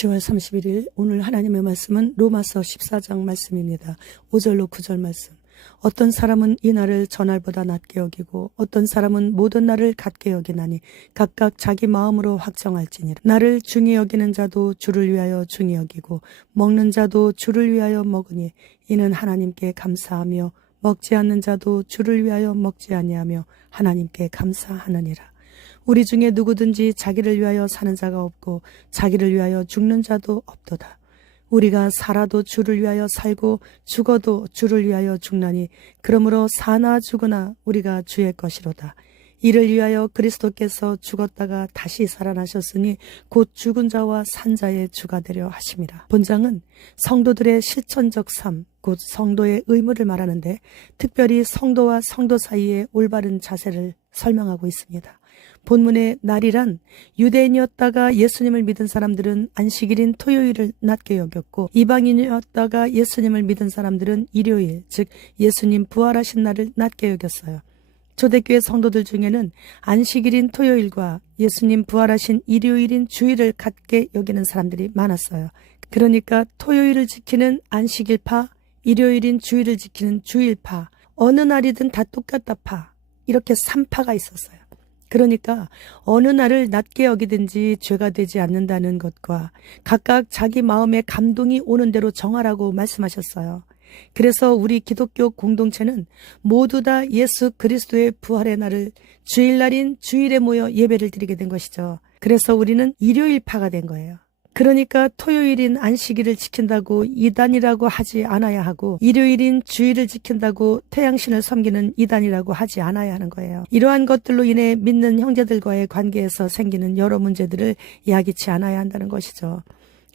10월 31일 오늘 하나님의 말씀은 로마서 14장 말씀입니다. 5절로 9절 말씀. 어떤 사람은 이 날을 전날보다 낮게 여기고 어떤 사람은 모든 날을 같게 여기나니 각각 자기 마음으로 확정할지니라. 나를 중히 여기는 자도 주를 위하여 중히 여기고 먹는 자도 주를 위하여 먹으니 이는 하나님께 감사하며 먹지 않는 자도 주를 위하여 먹지 아니하며 하나님께 감사하느니라. 우리 중에 누구든지 자기를 위하여 사는 자가 없고 자기를 위하여 죽는 자도 없도다. 우리가 살아도 주를 위하여 살고 죽어도 주를 위하여 죽나니 그러므로 사나 죽으나 우리가 주의 것이로다. 이를 위하여 그리스도께서 죽었다가 다시 살아나셨으니 곧 죽은 자와 산 자의 주가 되려 하심이라. 본장은 성도들의 실천적 삶, 곧 성도의 의무를 말하는데 특별히 성도와 성도 사이의 올바른 자세를 설명하고 있습니다. 본문의 날이란 유대인이었다가 예수님을 믿은 사람들은 안식일인 토요일을 낮게 여겼고 이방인이었다가 예수님을 믿은 사람들은 일요일, 즉 예수님 부활하신 날을 낮게 여겼어요. 초대교회 성도들 중에는 안식일인 토요일과 예수님 부활하신 일요일인 주일을 같게 여기는 사람들이 많았어요. 그러니까 토요일을 지키는 안식일파, 일요일인 주일을 지키는 주일파, 어느 날이든 다 똑같다파, 이렇게 3파가 있었어요. 그러니까 어느 날을 낮게 여기든지 죄가 되지 않는다는 것과 각각 자기 마음에 감동이 오는 대로 정하라고 말씀하셨어요. 그래서 우리 기독교 공동체는 모두 다 예수 그리스도의 부활의 날을 주일날인 주일에 모여 예배를 드리게 된 것이죠. 그래서 우리는 일요일파가 된 거예요. 그러니까 토요일인 안식일을 지킨다고 이단이라고 하지 않아야 하고 일요일인 주일을 지킨다고 태양신을 섬기는 이단이라고 하지 않아야 하는 거예요. 이러한 것들로 인해 믿는 형제들과의 관계에서 생기는 여러 문제들을 야기치 않아야 한다는 것이죠.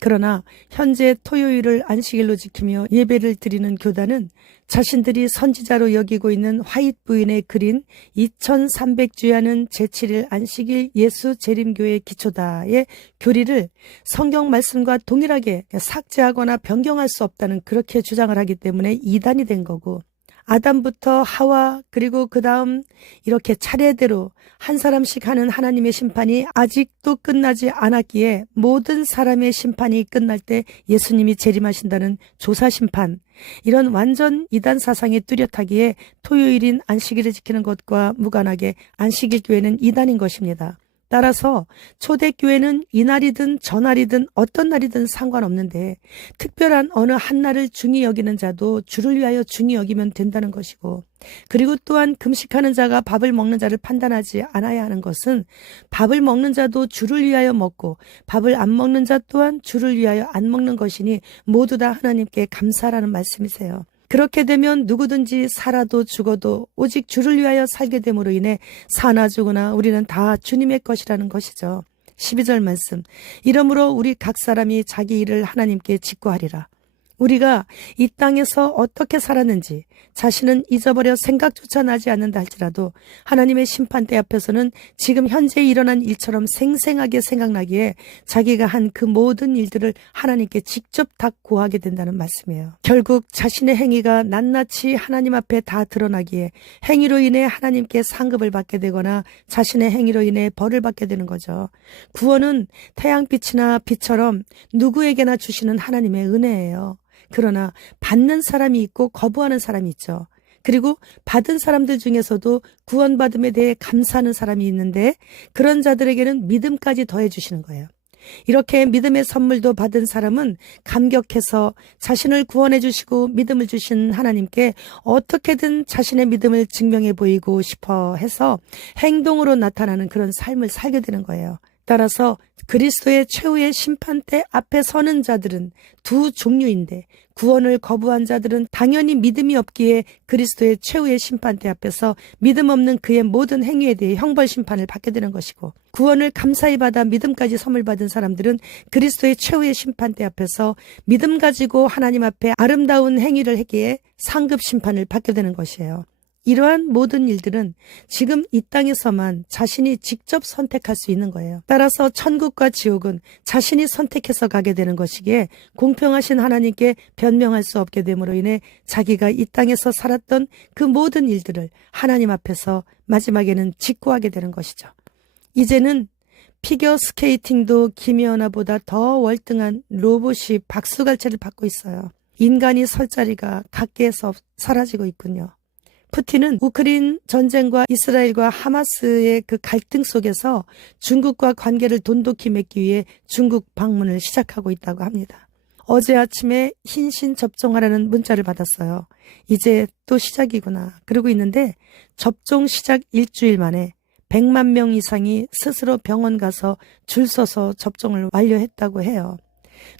그러나 현재 토요일을 안식일로 지키며 예배를 드리는 교단은 자신들이 선지자로 여기고 있는 화이트 부인의 그린 2300주야는 제7일 안식일 예수 재림교의 기초다의 교리를 성경 말씀과 동일하게 삭제하거나 변경할 수 없다는 그렇게 주장을 하기 때문에 이단이 된 거고, 아담부터 하와 그리고 그 다음 이렇게 차례대로 한 사람씩 하는 하나님의 심판이 아직도 끝나지 않았기에 모든 사람의 심판이 끝날 때 예수님이 재림하신다는 조사심판, 이런 완전 이단 사상이 뚜렷하기에 토요일인 안식일을 지키는 것과 무관하게 안식일 교회는 이단인 것입니다. 따라서 초대교회는 이날이든 저날이든 어떤 날이든 상관없는데 특별한 어느 한 날을 중히 여기는 자도 주를 위하여 중히 여기면 된다는 것이고, 그리고 또한 금식하는 자가 밥을 먹는 자를 판단하지 않아야 하는 것은 밥을 먹는 자도 주를 위하여 먹고 밥을 안 먹는 자 또한 주를 위하여 안 먹는 것이니 모두 다 하나님께 감사라는 말씀이세요. 그렇게 되면 누구든지 살아도 죽어도 오직 주를 위하여 살게 됨으로 인해 사나 죽으나 우리는 다 주님의 것이라는 것이죠. 12절 말씀. 이러므로 우리 각 사람이 자기 일을 하나님께 직구하리라. 우리가 이 땅에서 어떻게 살았는지 자신은 잊어버려 생각조차 나지 않는다 할지라도 하나님의 심판대 앞에서는 지금 현재 일어난 일처럼 생생하게 생각나기에 자기가 한 그 모든 일들을 하나님께 직접 다 고하게 된다는 말씀이에요. 결국 자신의 행위가 낱낱이 하나님 앞에 다 드러나기에 행위로 인해 하나님께 상급을 받게 되거나 자신의 행위로 인해 벌을 받게 되는 거죠. 구원은 태양빛이나 빛처럼 누구에게나 주시는 하나님의 은혜예요. 그러나 받는 사람이 있고 거부하는 사람이 있죠. 그리고 받은 사람들 중에서도 구원받음에 대해 감사하는 사람이 있는데 그런 자들에게는 믿음까지 더해 주시는 거예요. 이렇게 믿음의 선물도 받은 사람은 감격해서 자신을 구원해 주시고 믿음을 주신 하나님께 어떻게든 자신의 믿음을 증명해 보이고 싶어 해서 행동으로 나타나는 그런 삶을 살게 되는 거예요. 따라서 그리스도의 최후의 심판대 앞에 서는 자들은 두 종류인데 구원을 거부한 자들은 당연히 믿음이 없기에 그리스도의 최후의 심판대 앞에서 믿음 없는 그의 모든 행위에 대해 형벌 심판을 받게 되는 것이고, 구원을 감사히 받아 믿음까지 선물 받은 사람들은 그리스도의 최후의 심판대 앞에서 믿음 가지고 하나님 앞에 아름다운 행위를 했기에 상급 심판을 받게 되는 것이에요. 이러한 모든 일들은 지금 이 땅에서만 자신이 직접 선택할 수 있는 거예요. 따라서 천국과 지옥은 자신이 선택해서 가게 되는 것이기에 공평하신 하나님께 변명할 수 없게 됨으로 인해 자기가 이 땅에서 살았던 그 모든 일들을 하나님 앞에서 마지막에는 직구하게 되는 것이죠. 이제는 피겨 스케이팅도 김연아보다 더 월등한 로봇이 박수갈채를 받고 있어요. 인간이 설 자리가 각계에서 사라지고 있군요. 푸틴은 우크라이나 전쟁과 이스라엘과 하마스의 그 갈등 속에서 중국과 관계를 돈독히 맺기 위해 중국 방문을 시작하고 있다고 합니다. 어제 아침에 hin신 접종하라는 문자를 받았어요. 이제 또 시작이구나. 그러고 있는데 접종 시작 일주일 만에 100만 명 이상이 스스로 병원 가서 줄 서서 접종을 완료했다고 해요.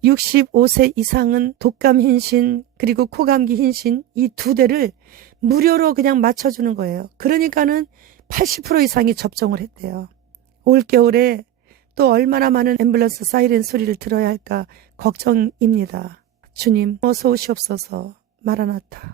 65세 이상은 독감 hin신 그리고 코감기 hin신 이 두 대를 무료로 그냥 맞춰주는 거예요. 그러니까는 80% 이상이 접종을 했대요. 올겨울에 또 얼마나 많은 앰뷸런스 사이렌 소리를 들어야 할까 걱정입니다. 주님 어서 오시옵소서. 마라나타.